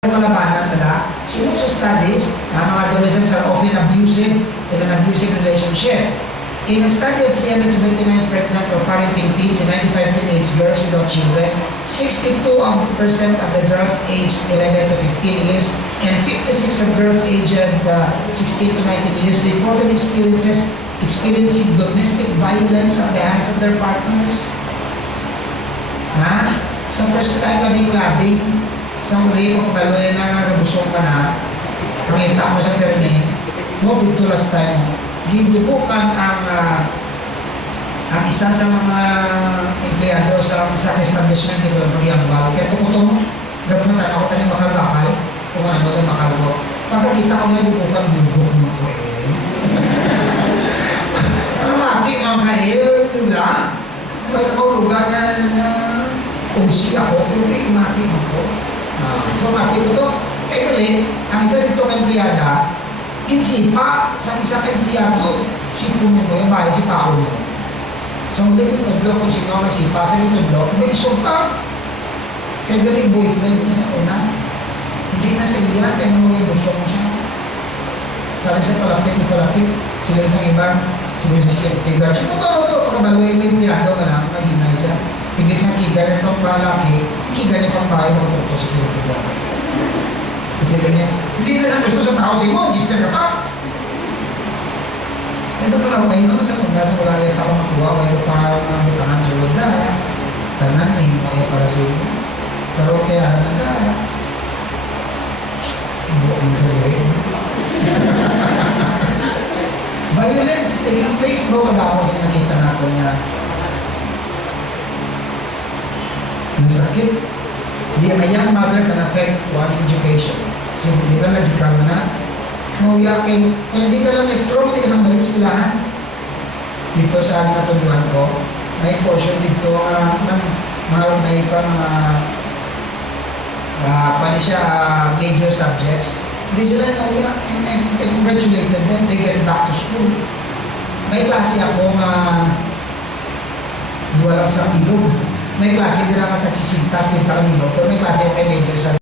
Malabanan nila. So sa studies, mga adolescents are often abusive in an abusive relationship. In a study of 379 pregnant or parenting teens and 95 teenage girls without children, 62% of the girls aged 11 to 15 years and 56 of girls aged 16 to 19 years reported experiencing domestic violence at the hands of their partners. Ha? Sa first time labing-labing, isang uli mo pagkaloy na nabusong ka na, pangita mo sa permit, mo dito last time, ginubukan ang isa sa mga empleyado sa isang establishment dito mag-iambal. Kaya tumutong, gagmatan ako tayo makalakal, kung ano tayo makalbo. Pagkakita ko na ginubukan, bubuk mo ko Ang mati mga kayo, diba? May ako lugar na umsi ako, pero may mati ako. So mati ko ito. Actually, ang isa dito ng empleyada, insipa sa isang empleyado, sipunin mo yung bahay, si Paolo. So muli yung taglo kung sino ang nagsipa sa yung taglo, may isumpa. Kaya galing boyfriend niya sa una. Hindi na sa iya, kaya mo yung gusto mo siya. Sali sa palapit, sila sa ibang, sila sa security guard. Sino to? Pagkabaloy yung empleyado ka lang, maghinay siya. Imbis na kiga na itong palaki, kiga niya pang bahay mo ito security guard. Kasi ganyan, hindi na gusto sa tao si mo, register ka pa. Ito pa lang, ngayon naman sa kung nasa wala yung tao makuha, ngayon pa mga butangan sa loob na, tanan eh, ngayon para sa iyo. Pero kaya na buong tuloy. Violence is taking place, bro, kadapos yung nakita natin na nasakit. A young mother can affect one's education. So, di ba logical na? Yakin, kung hindi ka lang na-strong, hindi ka lang balik silahan. Dito sa natuluan ko, may portion dito may pang major subjects. Hindi sila congratulated them, they get back to school. May klase ako wala sa ilog. May klase nila ka tagsisintas, pero may klase may major subjects.